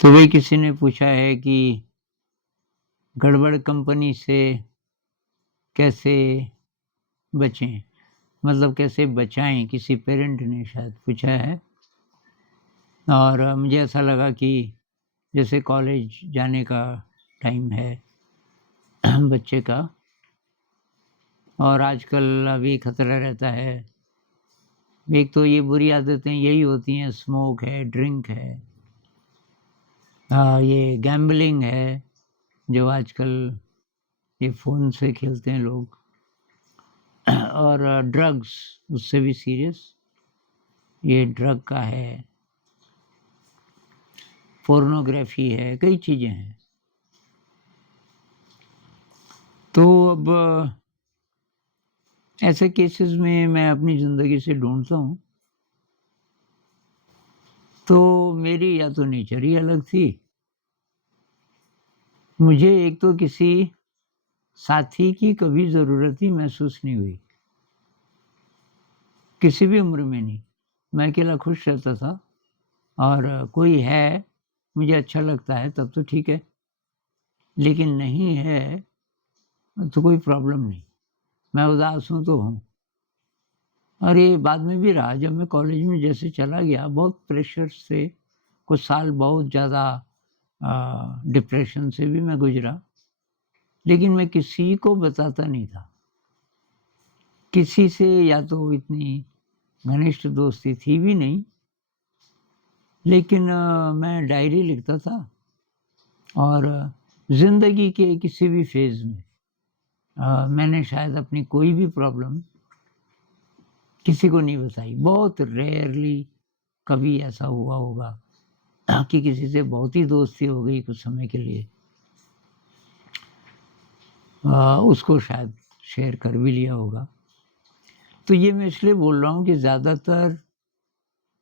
तो वही किसी ने पूछा है कि गड़बड़ कंपनी से कैसे बचें? मतलब कैसे बचाएँ? किसी पेरेंट ने शायद पूछा है और मुझे ऐसा लगा कि जैसे कॉलेज जाने का टाइम है बच्चे का और आजकल अभी खतरा रहता है। एक तो ये बुरी आदतें यही होती हैं, स्मोक है, ड्रिंक है, ये गैम्बलिंग है, जो आजकल ये फ़ोन से खेलते हैं लोग और ड्रग्स उससे भी सीरियस ये ड्रग का है, पोर्नोग्राफ़ी है, कई चीज़ें हैं। तो अब ऐसे केसेस में मैं अपनी ज़िंदगी से ढूँढता हूँ, तो मेरी या तो नेचर ही अलग थी, मुझे एक तो किसी साथी की कभी ज़रूरत ही महसूस नहीं हुई, किसी भी उम्र में नहीं। मैं अकेला खुश रहता था और कोई है, मुझे अच्छा लगता है तब तो ठीक है, लेकिन नहीं है तो कोई प्रॉब्लम नहीं। मैं उदास हूँ तो हूँ और ये बाद में भी रहा जब मैं कॉलेज में जैसे चला गया बहुत प्रेशर से, कुछ साल बहुत ज़्यादा डिप्रेशन से भी मैं गुज़रा, लेकिन मैं किसी को बताता नहीं था। किसी से या तो इतनी घनिष्ठ दोस्ती थी भी नहीं, लेकिन मैं डायरी लिखता था और ज़िंदगी के किसी भी फ़ेज़ में मैंने शायद अपनी कोई भी प्रॉब्लम किसी को नहीं बताई। बहुत रेयरली कभी ऐसा हुआ होगा कि किसी से बहुत ही दोस्ती हो गई कुछ समय के लिए। उसको शायद शेयर कर भी लिया होगा। तो ये मैं इसलिए बोल रहा हूँ कि ज़्यादातर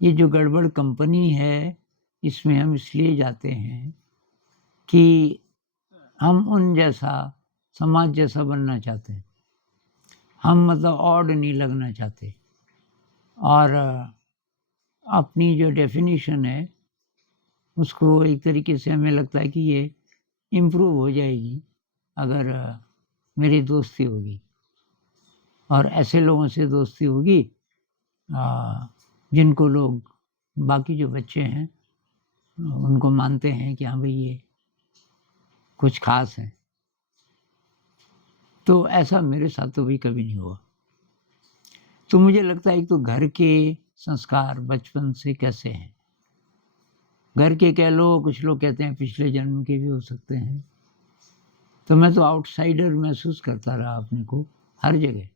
ये जो गड़बड़ कंपनी है, इसमें हम इसलिए जाते हैं कि हम उन जैसा, समाज जैसा बनना चाहते हैं। हम मतलब ऑड नहीं लगना चाहते और अपनी जो डेफ़िनिशन है, उसको एक तरीके से हमें लगता है कि ये इम्प्रूव हो जाएगी अगर मेरी दोस्ती होगी और ऐसे लोगों से दोस्ती होगी जिनको लोग बाकी जो बच्चे हैं उनको मानते हैं कि हाँ भाई ये कुछ ख़ास है। तो ऐसा मेरे साथ तो भी कभी नहीं हुआ। तो मुझे लगता है एक तो घर के संस्कार बचपन से कैसे हैं। घर के कह लो, कुछ लोग कहते हैं पिछले जन्म के भी हो सकते हैं। तो मैं तो आउटसाइडर महसूस करता रहा अपने को हर जगह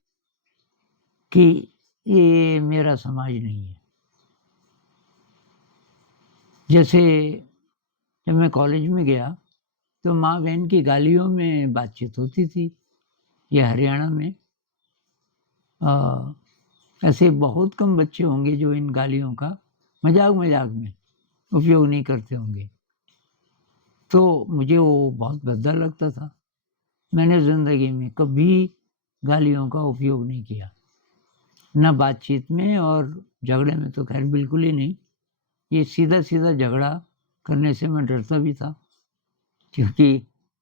कि ये मेरा समाज नहीं है। जैसे जब मैं कॉलेज में गया तो माँ-बहन की गालियों में बातचीत होती थी। ये हरियाणा में ऐसे बहुत कम बच्चे होंगे जो इन गालियों का मज़ाक-मज़ाक में उपयोग नहीं करते होंगे। तो मुझे वो बहुत भद्दा लगता था। मैंने ज़िंदगी में कभी गालियों का उपयोग नहीं किया। ना बातचीत में और झगड़े में तो ख़ैर बिल्कुल ही नहीं। ये सीधा-सीधा झगड़ा करने से मैं डरता भी था, क्योंकि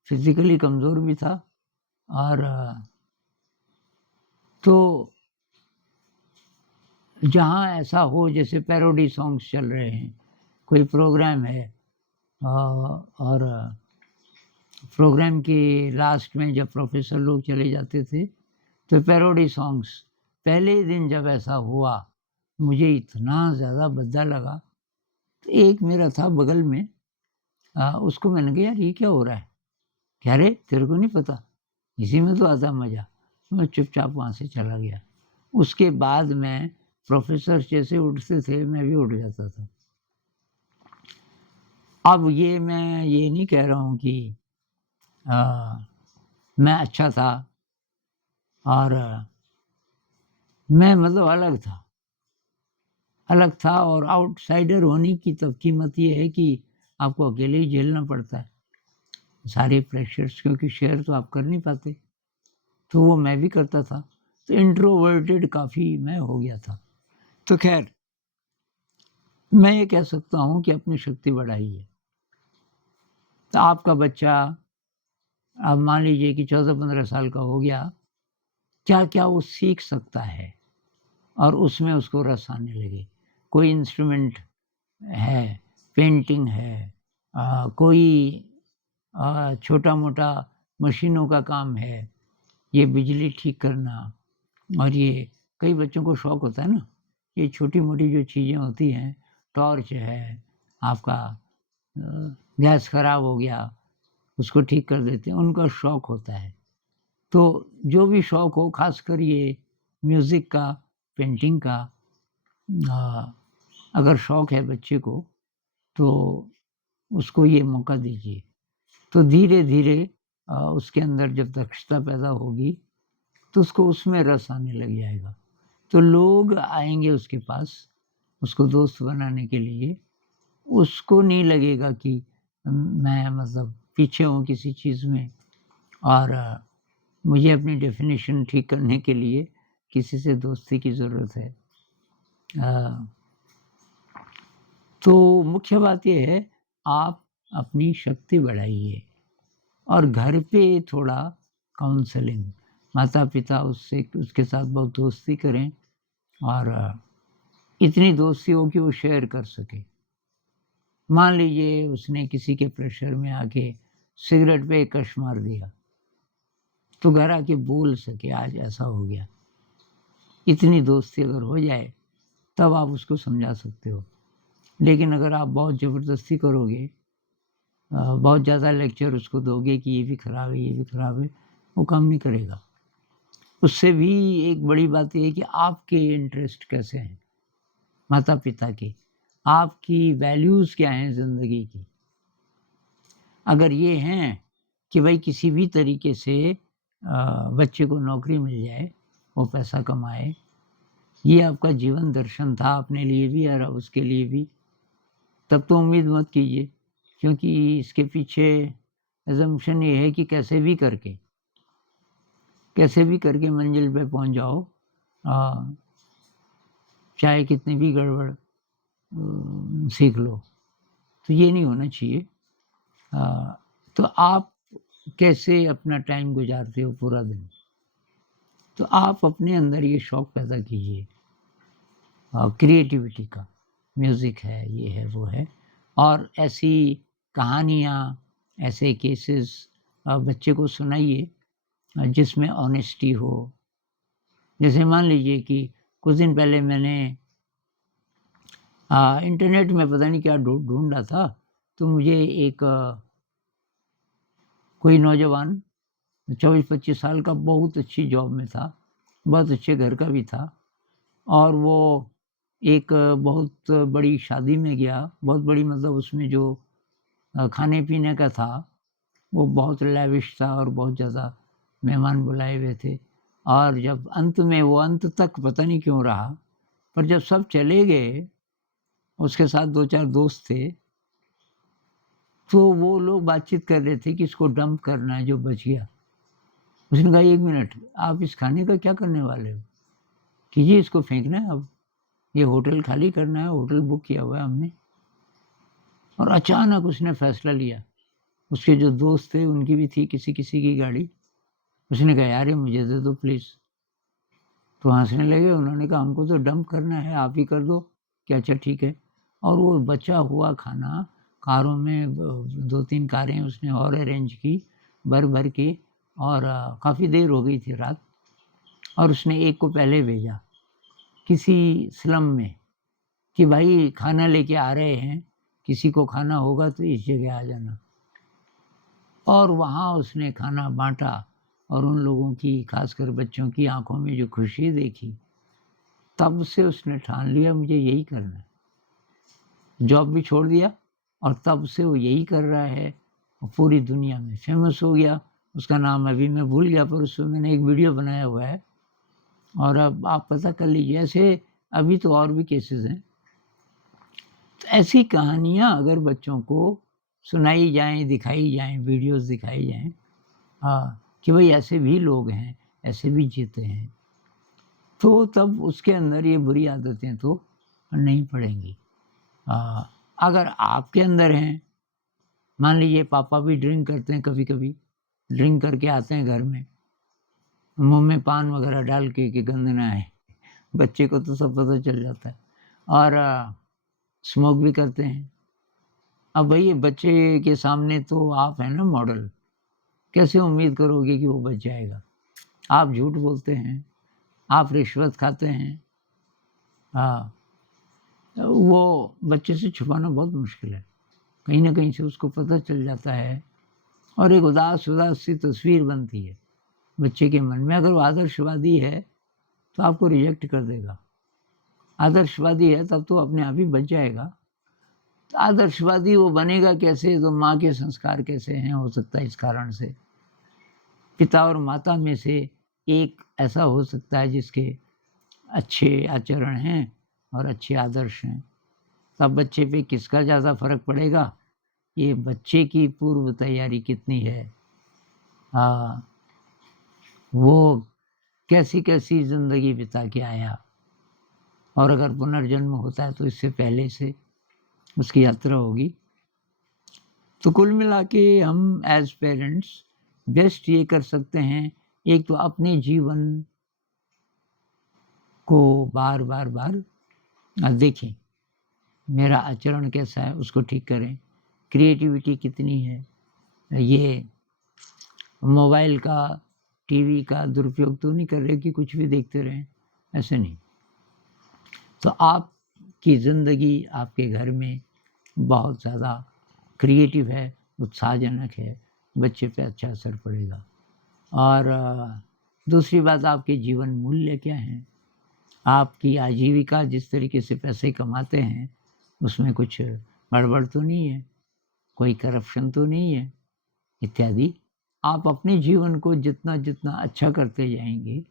फ़िज़िकली कमज़ोर भी था और तो जहाँ ऐसा हो जैसे पैरोडी सॉन्ग्स चल रहे हैं, कोई प्रोग्राम है और प्रोग्राम के लास्ट में जब प्रोफ़ेसर लोग चले जाते थे, तो पैरोडी सॉन्ग्स पहले ही दिन जब ऐसा हुआ, मुझे इतना ज़्यादा भद्दा लगा। तो एक मेरा था बगल में उसको मैंने कहा, "यार ये क्या हो रहा है?" कह रहे, "तेरे को नहीं पता? इसी में तो आता मज़ा।" मैं चुपचाप वहाँ से चला गया। उसके बाद मैं प्रोफ़ेसर जैसे उठते थे, मैं भी उठ जाता था। अब ये मैं ये नहीं कह रहा हूँ कि अ, मैं अच्छा था और मैं मतलब अलग था और आउटसाइडर होने की तब कीमत ये है कि आपको अकेले ही झेलना पड़ता है, सारे प्रेशर्स क्योंकि शेयर तो आप कर नहीं पाते। तो वो मैं भी करता था, तो इंट्रोवर्टेड काफ़ी मैं हो गया था। तो ख़ैर मैं ये कह सकता हूँ कि अपनी शक्ति बढ़ाई है। तो आपका बच्चा अब मान लीजिए कि 14-15 साल का हो गया, क्या-क्या वो सीख सकता है और उसमें उसको रस आने लगे। कोई इंस्ट्रूमेंट है, पेंटिंग है, कोई छोटा-मोटा मशीनों का काम है, ये बिजली ठीक करना और ये कई बच्चों को शौक होता है ना, ये छोटी-मोटी जो चीज़ें होती हैं, टॉर्च है, आपका गैस खराब हो गया, उसको ठीक कर देते हैं, उनका शौक होता है। तो जो भी शौक हो, ख़ासकर ये म्यूज़िक का, पेंटिंग का, अ, अगर शौक है बच्चे को, तो उसको ये मौका दीजिए। तो धीरे-धीरे उसके अंदर जब दक्षता पैदा होगी, तो उसको उसमें रस आने लग जाएगा। तो लोग आएँगे उसके पास, उसको दोस्त बनाने के लिए। उसको नहीं लगेगा कि मैं मतलब पीछे हूँ किसी चीज़ में और मुझे अपनी डेफ़िनेशन ठीक करने के लिए किसी से दोस्ती की ज़रूरत है। अ, तो मुख्य बात ये है, आप अपनी शक्ति बढ़ाइए और घर पे थोड़ा काउंसलिंग, माता-पिता उससे उसके साथ बहुत दोस्ती करें और इतनी दोस्ती हो कि वो शेयर कर सके। मान लीजिए उसने किसी के प्रेशर में आके सिगरेट पे एक कश मार दिया, तो घर आके बोल सके आज ऐसा हो गया। इतनी दोस्ती अगर हो जाए, तब आप उसको समझा सकते हो। लेकिन अगर आप बहुत ज़बरदस्ती करोगे, बहुत ज़्यादा लेक्चर उसको दोगे कि ये भी खराब है, ये भी खराब है, वो काम नहीं करेगा। उससे भी एक बड़ी बात ये है कि आपके इंटरेस्ट कैसे हैं, माता-पिता के, आपकी वैल्यूज़ क्या हैं ज़िंदगी की। अगर ये हैं कि भई किसी भी तरीके से बच्चे को नौकरी मिल जाए, वो पैसा कमाए, ये आपका जीवन दर्शन था अपने लिए भी और उसके लिए भी, तब तो उम्मीद मत कीजिए क्योंकि इसके पीछे असम्पशन ये है कि कैसे भी करके मंज़िल पे पहुँच जाओ, चाहे कितनी भी गड़बड़ सीख लो, तो ये नहीं होना चाहिए। अ, तो आप कैसे अपना टाइम गुज़ारते हो पूरा दिन? तो आप अपने अंदर ये शौक पैदा कीजिए क्रिएटिविटी का, म्यूज़िक है, ये है, वो है और ऐसी कहानियाँ, ऐसे केसेस बच्चे को सुनाइए जिसमें ऑनेस्टी हो। जैसे मान लीजिए कि कुछ दिन पहले मैंने इंटरनेट में पता नहीं क्या ढूँढ रहा था, तो मुझे एक कोई नौजवान 24-25 साल का बहुत अच्छी जॉब में था, बहुत अच्छे घर का भी था और वो एक बहुत बड़ी शादी में गया, बहुत बड़ी मतलब उसमें जो खाने-पीने का था, वो बहुत लैविश था और बहुत ज़्यादा मेहमान बुलाए हुए थे और जब अंत में वो अंत तक पता नहीं क्यों रहा, पर जब सब चले गए, उसके साथ 2-4 दोस्त थे, तो वो लोग बातचीत कर रहे थे कि इसको डंप करना है जो बच गया। उसने कहा, "1 मिनट, आप इस खाने का क्या करने वाले हो?" कि जी इसको फेंकना है अब, ये होटल खाली करना है, होटल बुक किया हुआ है हमने। और अचानक उसने फैसला लिया, उसके जो दोस्त थे उनकी भी थी किसी-किसी की गाड़ी, उसने कहा यार ये मुझे दे दो प्लीज़। तो हँसने लगे, उन्होंने कहा हमको तो डंप करना है, आप ही कर दो। कि अच्छा ठीक है। और वो बचा हुआ खाना कारों में 2-3 कारें उसने और अरेंज की, भर-भर के और काफ़ी देर हो गई थी रात और उसने एक को पहले भेजा, किसी स्लम में कि भाई खाना लेके आ रहे हैं, किसी को खाना होगा तो इस जगह आ जाना। और वहाँ उसने खाना बाँटा और उन लोगों की ख़ासकर बच्चों की आँखों में जो खुशी देखी, तब से उसने ठान लिया मुझे यही करना है। जॉब भी छोड़ दिया और तब से वो यही कर रहा है और पूरी दुनिया में फ़ेमस हो गया। उसका नाम अभी मैं भूल गया पर उसमें मैंने एक वीडियो बनाया हुआ है और अब आप पता कर लीजिए। ऐसे अभी तो और भी केसेज़ हैं। तो ऐसी कहानियाँ अगर बच्चों को सुनाई जाएँ, दिखाई जाएँ, वीडियोज़ दिखाई जाएँ कि भई ऐसे भी लोग हैं, ऐसे भी जीते हैं, तो तब उसके अंदर ये बुरी आदतें तो नहीं पड़ेंगी। अगर आपके अंदर हैं, मान लीजिए पापा भी ड्रिंक करते हैं कभी-कभी, ड्रिंक करके आते हैं घर में, मुँह में पान वगैरह डाल के कि गंध ना आए। बच्चे को तो सब पता चल जाता है और स्मोक भी करते हैं। अब भई बच्चे के सामने तो आप हैं ना मॉडल, कैसे उम्मीद करोगे कि वो बच जाएगा? आप झूठ बोलते हैं, आप रिश्वत खाते हैं। हाँ, वो बच्चे से छुपाना बहुत मुश्किल है। कहीं न कहीं से उसको पता चल जाता है और एक उदास-उदास सी तस्वीर बनती है बच्चे के मन में। अगर वो आदर्शवादी है, तो आपको रिजेक्ट कर देगा। आदर्शवादी है तब तो अपने आप ही बच जाएगा। तो आदर्शवादी वो बनेगा कैसे? तो माँ के संस्कार कैसे हैं, हो सकता है इस कारण से। पिता और माता में से एक ऐसा हो सकता है जिसके अच्छे आचरण हैं और अच्छे आदर्श हैं। तब बच्चे पे किसका ज़्यादा फ़र्क पड़ेगा? ये बच्चे की पूर्व तैयारी कितनी है। हाँ, वो कैसी-कैसी ज़िंदगी बिता के आया और अगर पुनर्जन्म होता है तो इससे पहले से उसकी यात्रा होगी। तो कुल मिला के हम एज़ पेरेंट्स बेस्ट ये कर सकते हैं, एक तो अपने जीवन को बार देखें, मेरा आचरण कैसा है उसको ठीक करें, क्रिएटिविटी कितनी है, ये मोबाइल का, टीवी का दुरुपयोग तो नहीं कर रहे कि कुछ भी देखते रहें, ऐसे नहीं। तो आपकी ज़िंदगी आपके घर में बहुत ज़्यादा क्रिएटिव है, उत्साहजनक है, बच्चे पे अच्छा असर पड़ेगा। और दूसरी बात आपके जीवन मूल्य क्या हैं? आपकी आजीविका जिस तरीके से पैसे कमाते हैं, उसमें कुछ गड़बड़ तो नहीं है, कोई करप्शन तो नहीं है, इत्यादि। आप अपने जीवन को जितना-जितना अच्छा करते जाएँगे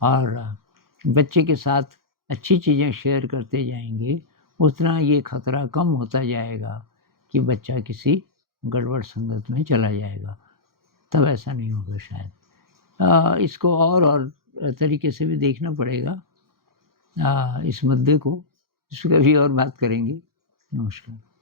और बच्चे के साथ अच्छी चीज़ें शेयर करते जाएँगे, उतना ये खतरा कम होता जाएगा कि बच्चा किसी गड़बड़ संगत में चला जाएगा। तब ऐसा नहीं होगा शायद। इसको और तरीके से भी देखना पड़ेगा इस मुद्दे को, इस पर कभी और बात करेंगे। नमस्कार।